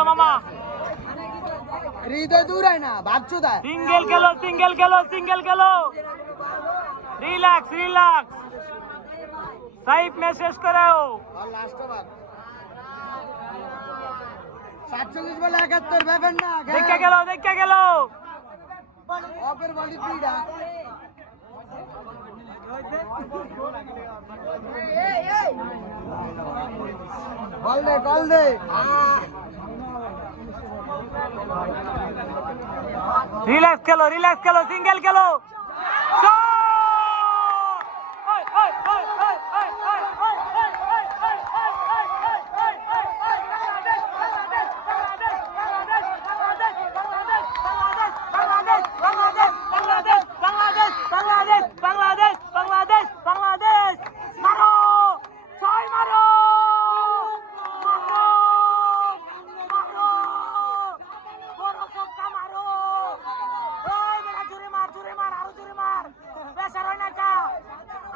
খেলো মামা, হৃদয় দূরায় না ভাবছো তাই সিঙ্গেল খেলো, সিঙ্গেল খেলো, সিঙ্গেল খেলো, রিল্যাক্স রিল্যাক্স, সাইড ম্যাচ শেষ করো। লাস্ট ওভার 47 বলে 71 ব্যাপার না দেখা গেল, দেখা গেল, অপের বলি দুইটা বল দে কল দে রিল্যাক্স খেলো, রিল্যাক্স খেলো, সিঙ্গেল খেলো,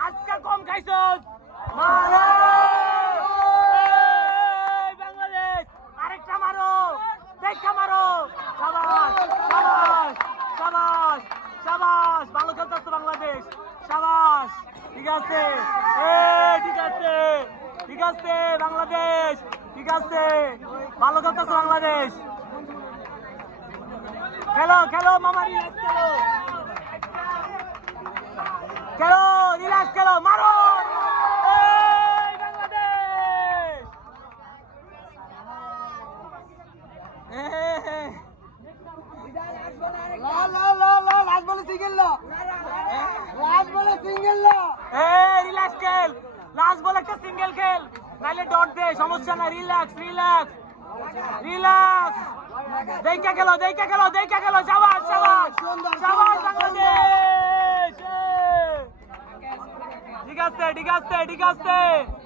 আজকে কম খাইছস বাংলাদেশ, আরেকটা মারো, দেখা মারো, শাবাশ শাবাশ শাবাশ শাবাশ, ভালো খেলতেছে বাংলাদেশ, শাবাশ, ঠিক আছে, ঠিক আছে, ঠিক আছে বাংলাদেশ, ঠিক আছে, ভালো খেলতেছে বাংলাদেশ, খেলো খেলো মামা, রিল্যাক্স খেলো, খেলো রিল্যাক্স খেলো, মারো বাংলাদেশ, লাস্ট বলে সিঙ্গেল লো, লাস্ট বলে সিঙ্গেল লো, রিল্যাক্স খেল, লাস্ট বল একটা সিঙ্গেল খেল, নাইলে ডট দে, সমস্যা না, রিল্যাক্স রিল্যাক্স রিল্যাক্স, দেখা গেল, দেখা গেল, দেখা গেল, শাবাশ শাবাশ শাবাশ বাংলাদেশ, ঠিক আছে ঠিক আছে ঠিক আছে।